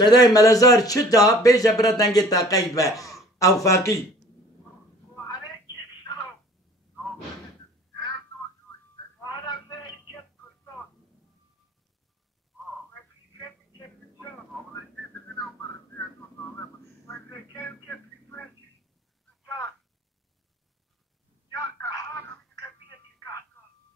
صدای ملزار چتا بیجه برا دنگی تاقید و او فاقی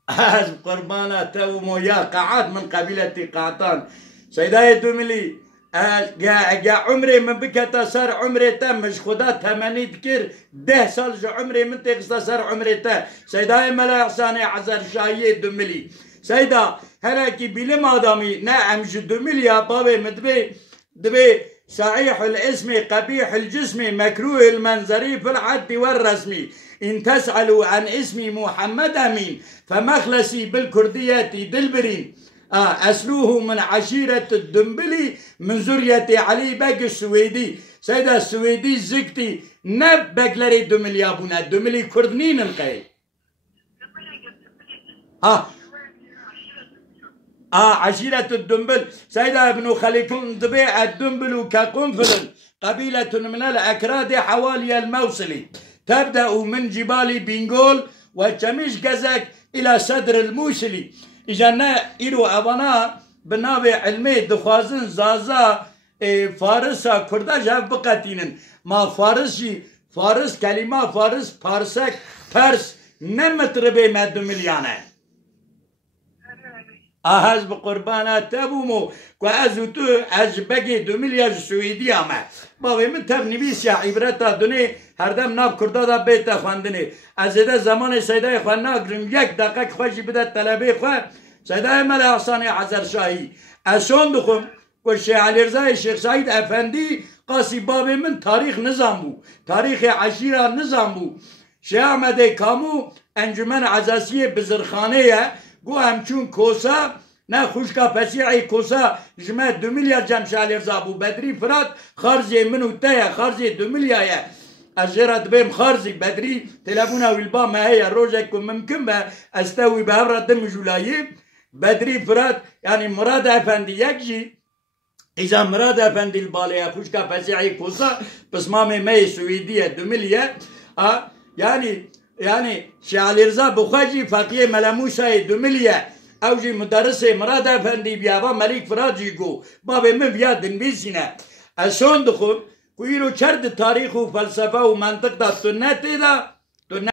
از قربانات و يا قعاد من قبيلة قعطان سيداي دوملي عمري من بكتا صار عمري تم مش خدا 80 كير 10 سال جو عمري من تقصى صار عمري تا سيداي ملا حساني عزر شايي دوملي سيدا هلاكي بلم آدمي نعم جو دوملي يا بابي دبي صحيح الاسم قبيح الجسم مكروه المنظري في الحد والرسمي إن تسألوا عن اسمي محمد أمين فمخلصي بالكردية دلبرين أسلوه من عشيرة الدنبلي من ذرية علي بك السويدي سيدة السويدي زكتي نب بكلري دملي أبونا دملي كردنين القيل عشيرة الدنبل سيدة ابن خليفون ضبيع الدنبل كقنفل قبيلة من الأكراد حوالي الموصلي تبدأ من جبال بنغول وشمش جزك إلى صدر الموصلي إجانا إلو أبانا بناوي علمي دخوازن زازا فارسا كردا جاف بقاتينن ما فارس كلمة فارس پارسك پرس نمتربه مدو مليانه أهز بقربانات تبومو كو أزو تو أجبكي 2 مليار سويدي أما بابي من تب نبيس يا عبرتا دوني هردم ناب كردا دا بيتا خواندني أزيدا زمان سيدا خوانا اگرم 1 دقيق خوشي بدا طلبي خواه سيدا ملا حساني عزر شاهي أشون دخم كو شيخ علي رضا الشيخ سعيد أفندي قاسي بابي من تاريخ نظام بو تاريخ عشيرة نظام بو شيخ أحمد كامو انجمن عزاسية بزرخانية گو همچون کوسا نه خوشکا پسیعی کوسا جمع 2 مليار جمش علي رضا بو بدري فرات خارجي منو تايا خارجي 2 مليار اجرت بهم خارجي بدري تلفونا والبا ما هي روجك ممكن با استوي بهبرة دم جولاي بدري فرات يعني مراد افندي يكجي اذا مراد افندي الباليه خوشکا پسیعی کوسا بس مامي مي سويدية 2 مليار يعني شيخ علي رضا بخواجي فقيه ملموسة 2 مليار اوجي مدرس مراد افندي بيابا ملك فراجي جو بابي من بياد نبيسينا اشون دخل كويرو چرد تاريخ و فلسفه و منطق دا سنت دا